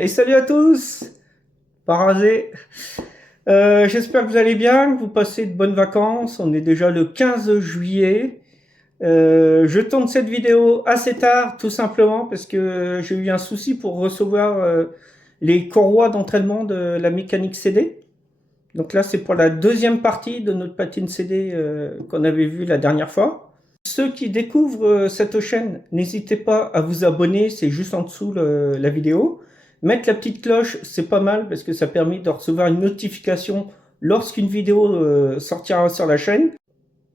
Et salut à tous, Parasé. J'espère que vous allez bien, que vous passez de bonnes vacances. On est déjà le 15 juillet. Je tourne cette vidéo assez tard, tout simplement parce que j'ai eu un souci pour recevoir les courroies d'entraînement de la mécanique CD. Donc là, c'est pour la deuxième partie de notre patine CD qu'on avait vue la dernière fois. Ceux qui découvrent cette chaîne, n'hésitez pas à vous abonner, c'est juste en dessous la vidéo. Mettre la petite cloche, c'est pas mal parce que ça permet de recevoir une notification lorsqu'une vidéo sortira sur la chaîne.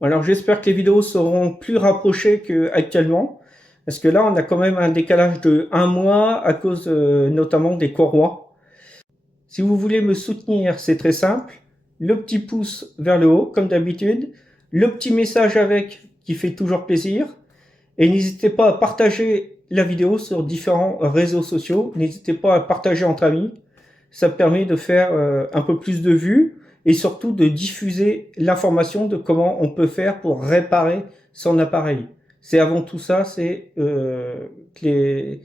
Alors j'espère que les vidéos seront plus rapprochées qu'actuellement. Parce que là, on a quand même un décalage de un mois à cause notamment des courroies. Si vous voulez me soutenir, c'est très simple. Le petit pouce vers le haut, comme d'habitude. Le petit message avec, qui fait toujours plaisir. Et n'hésitez pas à partager la vidéo sur différents réseaux sociaux. N'hésitez pas à partager entre amis. Ça permet de faire un peu plus de vues et surtout de diffuser l'information de comment on peut faire pour réparer son appareil. C'est avant tout ça, c'est que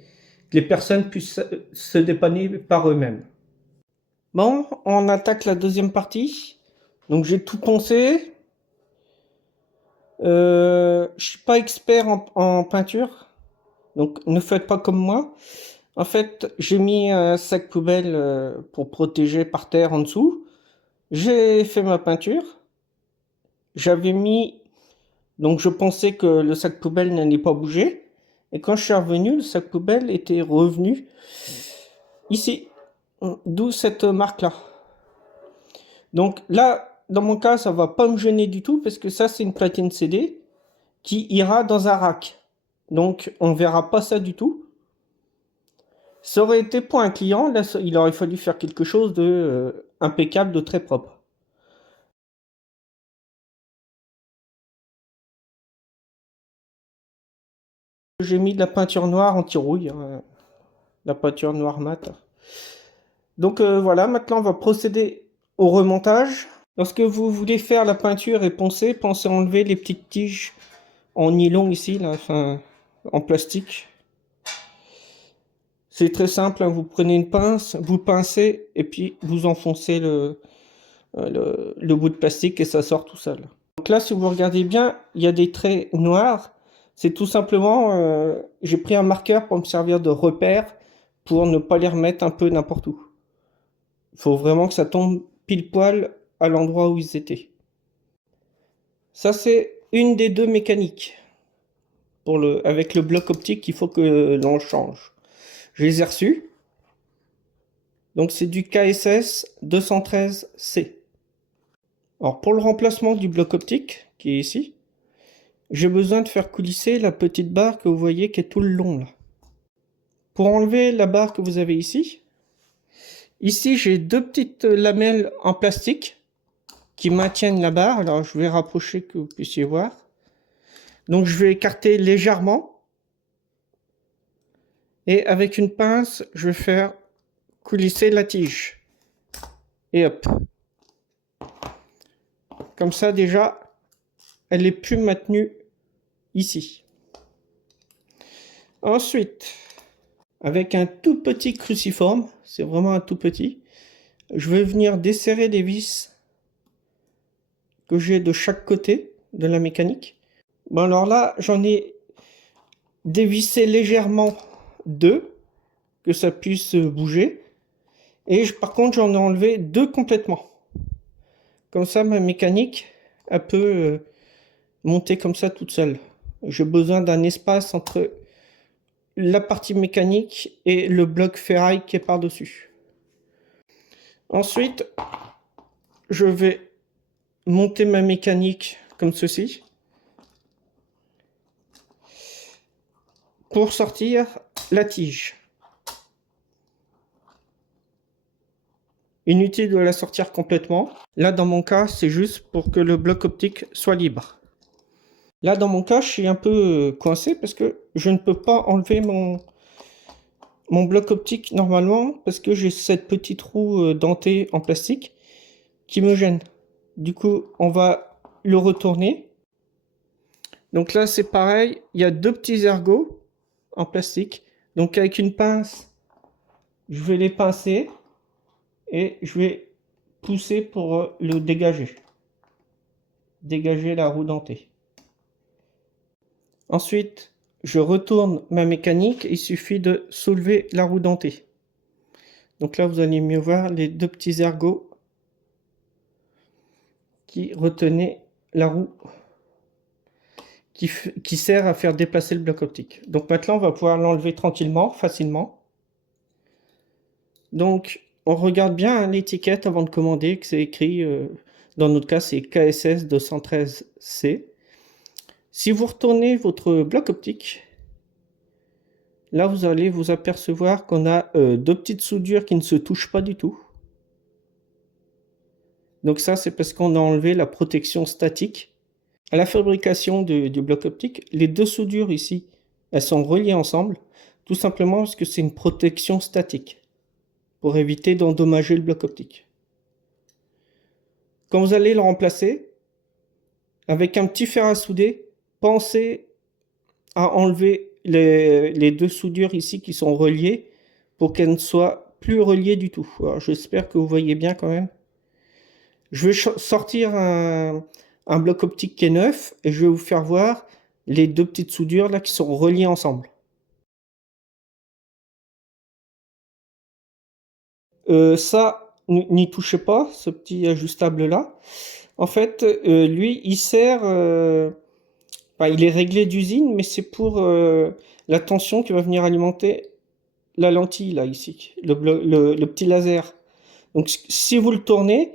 les personnes puissent se dépanner par eux-mêmes. Bon, on attaque la deuxième partie. Donc j'ai tout poncé. Je suis pas expert en peinture, donc ne faites pas comme moi. En fait, j'ai mis un sac poubelle pour protéger par terre en dessous. J'ai fait ma peinture. J'avais mis, donc je pensais que le sac poubelle n'allait pas bouger. Et quand je suis revenu, le sac poubelle était revenu ici, d'où cette marque-là. Donc là, dans mon cas, ça va pas me gêner du tout parce que ça, c'est une platine CD qui ira dans un rack. Donc, on verra pas ça du tout. Ça aurait été pour un client, là, il aurait fallu faire quelque chose de impeccable, de très propre. J'ai mis de la peinture noire anti-rouille, la peinture noire mat. Donc voilà, maintenant on va procéder au remontage. Lorsque vous voulez faire la peinture et poncer, pensez à enlever les petites tiges en nylon ici, là, enfin, en plastique. C'est très simple, hein, vous prenez une pince, vous pincez et puis vous enfoncez le bout de plastique et ça sort tout seul. Donc là, si vous regardez bien, il y a des traits noirs. C'est tout simplement, j'ai pris un marqueur pour me servir de repère pour ne pas les remettre un peu n'importe où. Il faut vraiment que ça tombe pile poil à l'endroit où ils étaient. Ça, c'est une des deux mécaniques. Avec le bloc optique, il faut que l'on change. Je les ai reçus. Donc c'est du KSS 213C. Alors pour le remplacement du bloc optique, qui est ici, j'ai besoin de faire coulisser la petite barre que vous voyez qui est tout le long là. Pour enlever la barre que vous avez ici, j'ai deux petites lamelles en plastique qui maintiennent la barre. Alors je vais rapprocher que vous puissiez voir. Donc je vais écarter légèrement. Et avec une pince, je vais faire coulisser la tige. Et hop. Comme ça déjà, elle est plus maintenue ici. Ensuite, avec un tout petit cruciforme, c'est vraiment un tout petit, je vais venir desserrer les vis que j'ai de chaque côté de la mécanique. Bon alors là, j'en ai dévissé légèrement deux, que ça puisse bouger. Et par contre, j'en ai enlevé deux complètement. Comme ça, ma mécanique, elle peut monter comme ça toute seule. J'ai besoin d'un espace entre la partie mécanique et le bloc ferraille qui est par-dessus. Ensuite, je vais monter ma mécanique comme ceci. Pour sortir la tige. Inutile de la sortir complètement. Là, dans mon cas, c'est juste pour que le bloc optique soit libre. Là, dans mon cas, je suis un peu coincé parce que je ne peux pas enlever mon bloc optique normalement parce que j'ai cette petite roue dentée en plastique qui me gêne. Du coup, on va le retourner. Donc là, c'est pareil. Il y a deux petits ergots en plastique. Donc avec une pince, Je vais les pincer et je vais pousser pour le dégager. Dégager la roue dentée. Ensuite, je retourne ma mécanique. Il suffit de soulever la roue dentée. Donc là, vous allez mieux voir les deux petits ergots qui retenaient la roue qui sert à faire déplacer le bloc optique. Donc maintenant, on va pouvoir l'enlever tranquillement, facilement. Donc, on regarde bien l'étiquette avant de commander, que c'est écrit, dans notre cas, c'est KSS 213C. Si vous retournez votre bloc optique, là, vous allez vous apercevoir qu'on a deux petites soudures qui ne se touchent pas du tout. Donc ça, c'est parce qu'on a enlevé la protection statique. À la fabrication du bloc optique, les deux soudures ici, elles sont reliées ensemble, tout simplement parce que c'est une protection statique, pour éviter d'endommager le bloc optique. Quand vous allez le remplacer, avec un petit fer à souder, pensez à enlever les deux soudures ici qui sont reliées, pour qu'elles ne soient plus reliées du tout. J'espère que vous voyez bien quand même. Je vais sortir un bloc optique qui est neuf et je vais vous faire voir les deux petites soudures là qui sont reliées ensemble. Ça, n'y touchez pas, ce petit ajustable là. En fait, lui, il sert, il est réglé d'usine, mais c'est pour la tension qui va venir alimenter la lentille là ici, le petit laser. Donc si vous le tournez,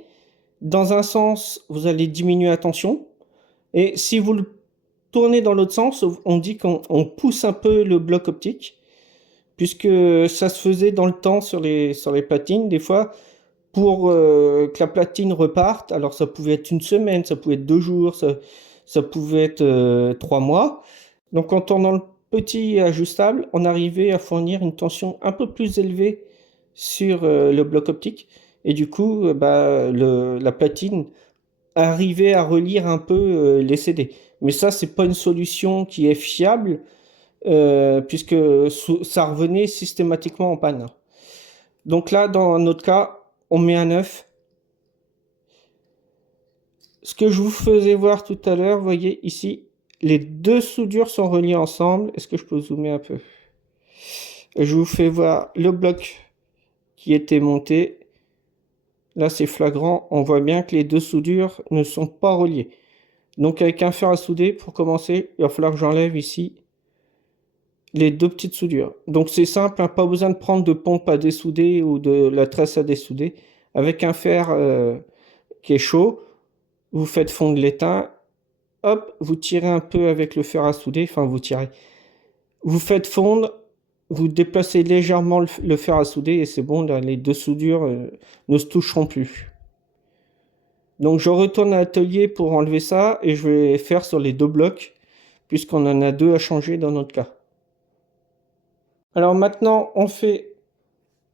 dans un sens, vous allez diminuer la tension. Et si vous le tournez dans l'autre sens, on dit qu'on pousse un peu le bloc optique, puisque ça se faisait dans le temps sur les platines, des fois, pour que la platine reparte. Alors ça pouvait être une semaine, ça pouvait être 2 jours, ça pouvait être 3 mois. Donc en tournant le petit ajustable, on arrivait à fournir une tension un peu plus élevée sur le bloc optique. Et du coup, la platine arrivait à relire un peu les CD. Mais ça, c'est pas une solution qui est fiable, puisque ça revenait systématiquement en panne. Donc là, dans notre cas, on met un 9. Ce que je vous faisais voir tout à l'heure, vous voyez ici, les deux soudures sont reliées ensemble. Est-ce que je peux zoomer un peu? Je vous fais voir le bloc qui était monté. Là, c'est flagrant. On voit bien que les deux soudures ne sont pas reliées. Donc, avec un fer à souder, pour commencer, il va falloir que j'enlève ici les deux petites soudures. Donc, c'est simple, hein, pas besoin de prendre de pompe à dessouder ou de la tresse à dessouder. Avec un fer qui est chaud, vous faites fondre l'étain. Hop, vous tirez un peu avec le fer à souder. Enfin, vous tirez. Vous faites fondre. Vous déplacez légèrement le fer à souder et c'est bon, là, les deux soudures ne se toucheront plus. Donc je retourne à l'atelier pour enlever ça et je vais faire sur les deux blocs puisqu'on en a deux à changer dans notre cas. Alors maintenant on fait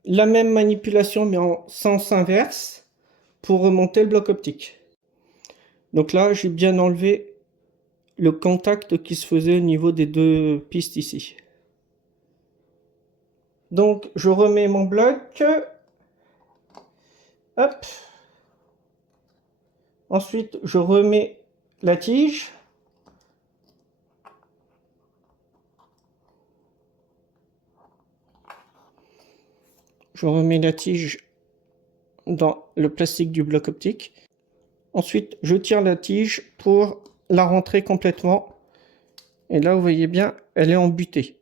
la même manipulation mais en sens inverse pour remonter le bloc optique. Donc là j'ai bien enlevé le contact qui se faisait au niveau des deux pistes ici. Donc je remets mon bloc. Hop. Ensuite, je remets la tige. Je remets la tige dans le plastique du bloc optique. Ensuite, je tire la tige pour la rentrer complètement. Et là, vous voyez bien, elle est embutée.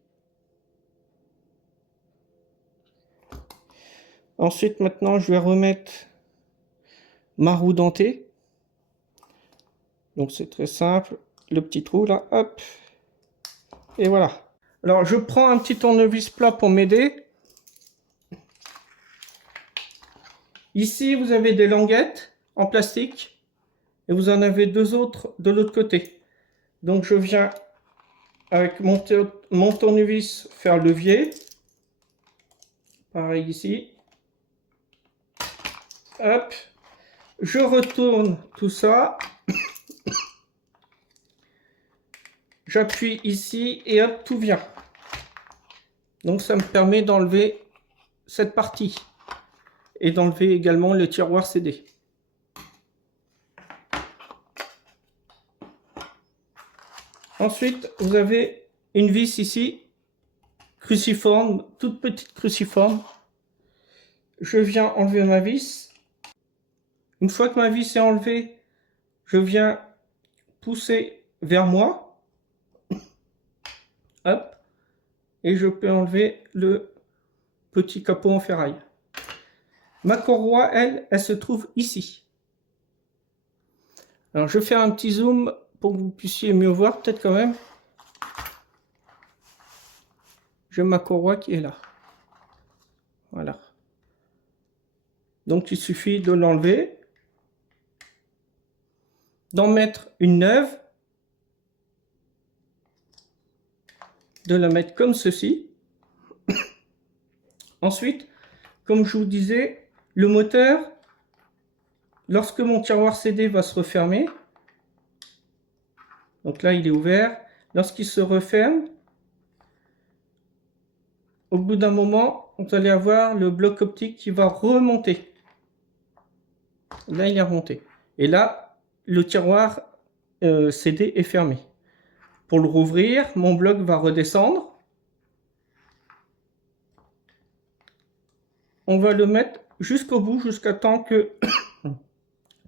Ensuite, maintenant, je vais remettre ma roue dentée. Donc, c'est très simple. Le petit trou, là, hop. Et voilà. Alors, je prends un petit tournevis plat pour m'aider. Ici, vous avez des languettes en plastique. Et vous en avez deux autres de l'autre côté. Donc, je viens avec mon tournevis faire levier. Pareil ici. Hop. Je retourne tout ça. J'appuie ici et hop, tout vient. Donc ça me permet d'enlever cette partie et d'enlever également le tiroir CD. Ensuite, vous avez une vis ici, cruciforme, toute petite cruciforme. Je viens enlever ma vis. Une fois que ma vis est enlevée, je viens pousser vers moi. Hop. Et je peux enlever le petit capot en ferraille. Ma courroie, elle se trouve ici. Alors, je vais faire un petit zoom pour que vous puissiez mieux voir, peut-être quand même. J'ai ma courroie qui est là. Voilà. Donc, il suffit de l'enlever, d'en mettre une neuve, de la mettre comme ceci. Ensuite, comme je vous disais, le moteur, lorsque mon tiroir CD va se refermer, donc là il est ouvert, lorsqu'il se referme, au bout d'un moment, vous allez avoir le bloc optique qui va remonter. Là il est remonté. Et là, le tiroir CD est fermé. Pour le rouvrir, mon bloc va redescendre. On va le mettre jusqu'au bout, jusqu'à temps que...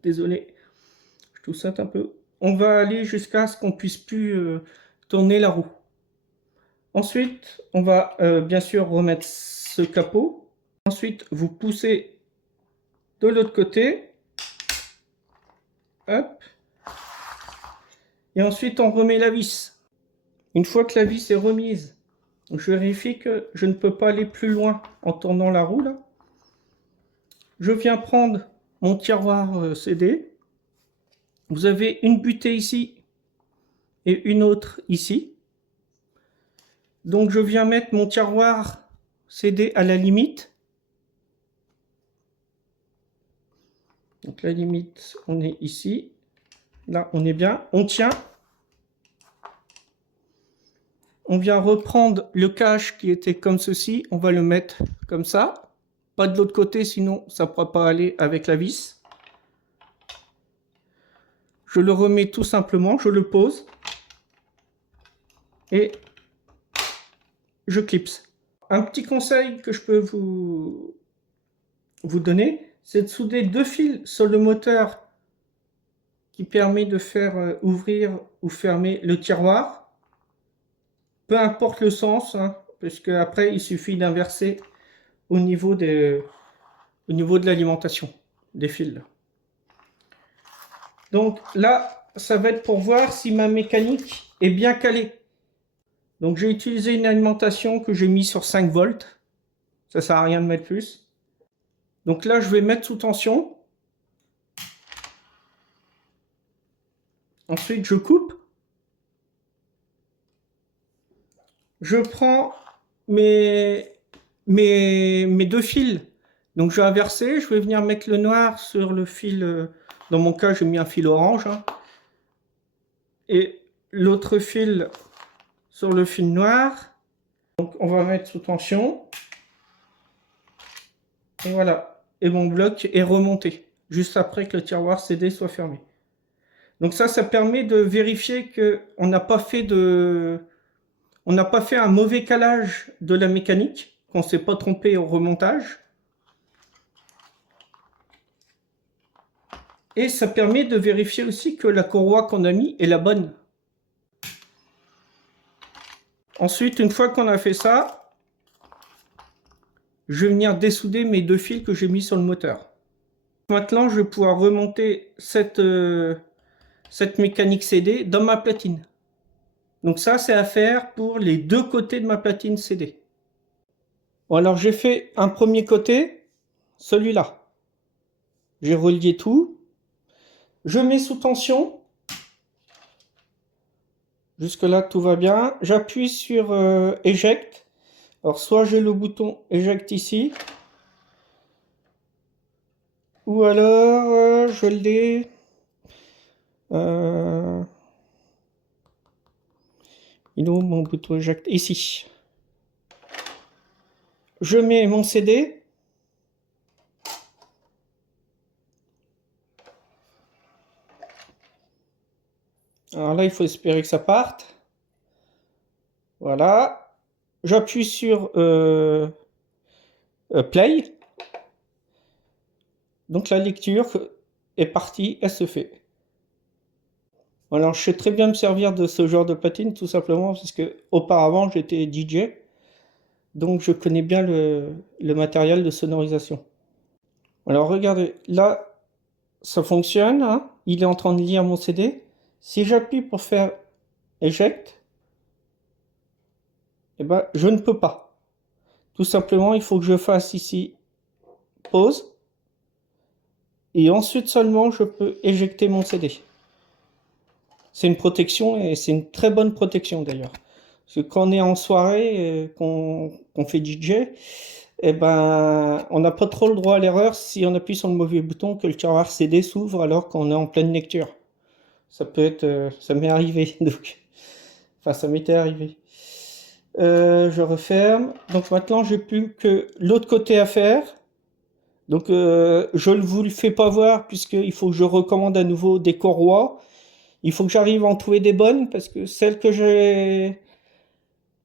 Désolé, je tousse un peu. On va aller jusqu'à ce qu'on puisse plus tourner la roue. Ensuite, on va bien sûr remettre ce capot. Ensuite, vous poussez de l'autre côté. Hop. Et ensuite, on remet la vis. Une fois que la vis est remise, je vérifie que je ne peux pas aller plus loin en tournant la roue là. Je viens prendre mon tiroir CD. Vous avez une butée ici et une autre ici. Donc je viens mettre mon tiroir CD à la limite. Donc la limite, on est ici. Là, on est bien. On tient. On vient reprendre le cache qui était comme ceci. On va le mettre comme ça. Pas de l'autre côté, sinon ça ne pourra pas aller avec la vis. Je le remets tout simplement. Je le pose. Et je clipse. Un petit conseil que je peux vous donner, c'est de souder deux fils sur le moteur qui permet de faire ouvrir ou fermer le tiroir. Peu importe le sens, hein, parce qu'après il suffit d'inverser au niveau de l'alimentation des fils. Donc là, ça va être pour voir si ma mécanique est bien calée. Donc j'ai utilisé une alimentation que j'ai mis sur 5 volts. Ça ne sert à rien de mettre plus. Donc là, je vais mettre sous tension. Ensuite, je coupe. Je prends mes deux fils. Donc je vais inverser. Je vais venir mettre le noir sur le fil. Dans mon cas, j'ai mis un fil orange. Hein, et l'autre fil sur le fil noir. Donc on va mettre sous tension. Et voilà. Et mon bloc est remonté. Juste après que le tiroir CD soit fermé. Donc ça permet de vérifier qu'on n'a pas fait un mauvais calage de la mécanique, qu'on ne s'est pas trompé au remontage. Et ça permet de vérifier aussi que la courroie qu'on a mis est la bonne. Ensuite, une fois qu'on a fait ça, je vais venir dessouder mes deux fils que j'ai mis sur le moteur. Maintenant, je vais pouvoir remonter cette mécanique CD dans ma platine. Donc ça, c'est à faire pour les deux côtés de ma platine CD. Bon, alors j'ai fait un premier côté, celui-là. J'ai relié tout. Je mets sous tension. Jusque-là, tout va bien. J'appuie sur Eject. Alors, soit j'ai le bouton Eject ici. Ou alors, je l'ai... il est où mon bouton Eject? Ici. je mets mon CD. Alors là, il faut espérer que ça parte. Voilà. J'appuie sur Play. Donc la lecture est partie, elle se fait. Alors je sais très bien me servir de ce genre de platine, tout simplement parce que auparavant j'étais DJ. Donc je connais bien le matériel de sonorisation. Alors regardez, là ça fonctionne, hein. Il est en train de lire mon CD. Si j'appuie pour faire Eject, eh ben, je ne peux pas. Tout simplement, il faut que je fasse ici pause. Et ensuite seulement, je peux éjecter mon CD. C'est une protection et c'est une très bonne protection d'ailleurs. Parce que quand on est en soirée, qu'on fait DJ, eh ben, on n'a pas trop le droit à l'erreur si on appuie sur le mauvais bouton que le tiroir CD s'ouvre alors qu'on est en pleine lecture. Ça peut être, ça m'est arrivé, donc, enfin ça m'était arrivé. Je referme. Donc maintenant j'ai plus que l'autre côté à faire. Donc je ne vous le fais pas voir puisqu'il faut que je recommande à nouveau des courroies. Il faut que j'arrive à en trouver des bonnes parce que celle que j'ai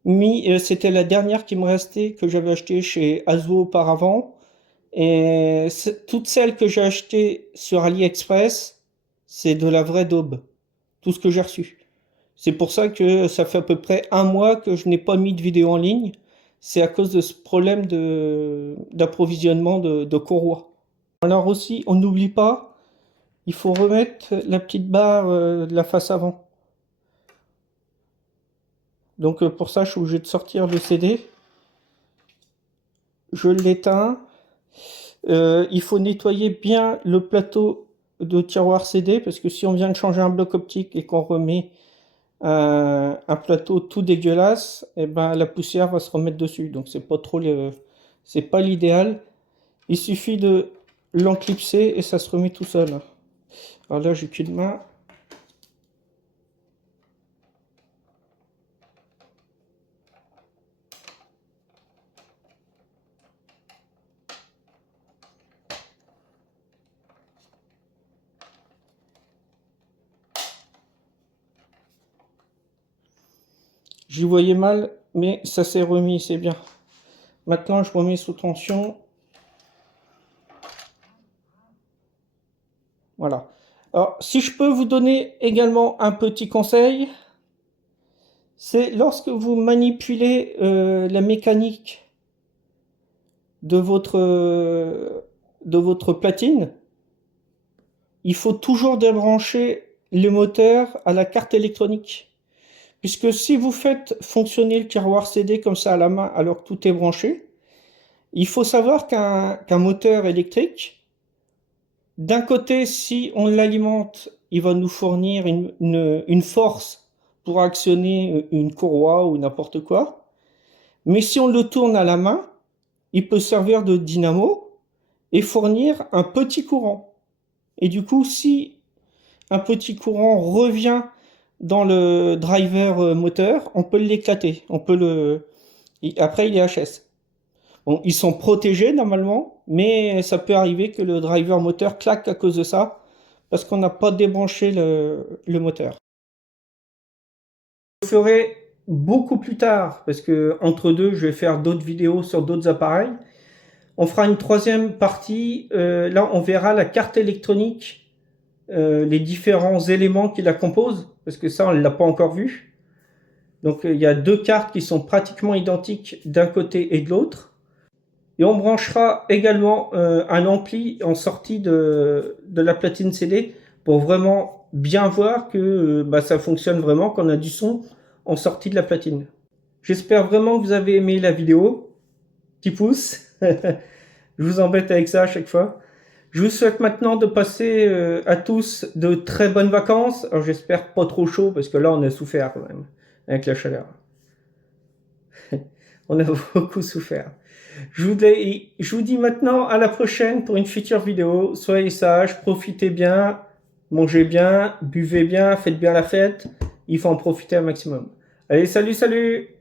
mis, c'était la dernière qui me restait que j'avais achetée chez Azo auparavant. Et toutes celles que j'ai achetées sur AliExpress, c'est de la vraie daube. Tout ce que j'ai reçu. C'est pour ça que ça fait à peu près un mois que je n'ai pas mis de vidéo en ligne. C'est à cause de ce problème d'approvisionnement de courroies. Alors aussi, on n'oublie pas, il faut remettre la petite barre de la face avant. Donc pour ça, je suis obligé de sortir le CD. Je l'éteins. Il faut nettoyer bien le plateau de tiroir CD parce que si on vient de changer un bloc optique et qu'on remet un plateau tout dégueulasse, et ben la poussière va se remettre dessus. Donc c'est pas trop c'est pas l'idéal. Il suffit de l'enclipser et ça se remet tout seul. Alors là, j'ai qu'une main. J'y voyais mal, mais ça s'est remis, c'est bien. Maintenant, je remets sous tension. Voilà. Alors, si je peux vous donner également un petit conseil, c'est lorsque vous manipulez la mécanique de votre platine, il faut toujours débrancher le moteur à la carte électronique. Puisque si vous faites fonctionner le tiroir CD comme ça à la main alors que tout est branché, il faut savoir qu'un moteur électrique, d'un côté, si on l'alimente, il va nous fournir une force pour actionner une courroie ou n'importe quoi. Mais si on le tourne à la main, il peut servir de dynamo et fournir un petit courant. Et du coup, si un petit courant revient dans le driver moteur, on peut l'éclater. Après, il est HS. Bon, ils sont protégés normalement, mais ça peut arriver que le driver moteur claque à cause de ça, parce qu'on n'a pas débranché le moteur. Je le ferai beaucoup plus tard, parce que entre deux, je vais faire d'autres vidéos sur d'autres appareils. On fera une troisième partie. Là, on verra la carte électronique, les différents éléments qui la composent, parce que ça, on ne l'a pas encore vu. Donc, il y a deux cartes qui sont pratiquement identiques d'un côté et de l'autre. Et on branchera également un ampli en sortie de la platine CD pour vraiment bien voir que ça fonctionne vraiment quand on a du son en sortie de la platine. J'espère vraiment que vous avez aimé la vidéo. Petit pouce. Je vous embête avec ça à chaque fois. Je vous souhaite maintenant de passer à tous de très bonnes vacances. Alors j'espère pas trop chaud parce que là on a souffert quand même avec la chaleur. On a beaucoup souffert. Je vous dis maintenant à la prochaine pour une future vidéo. Soyez sages, profitez bien, mangez bien, buvez bien, faites bien la fête. Il faut en profiter un maximum. Allez, salut, salut!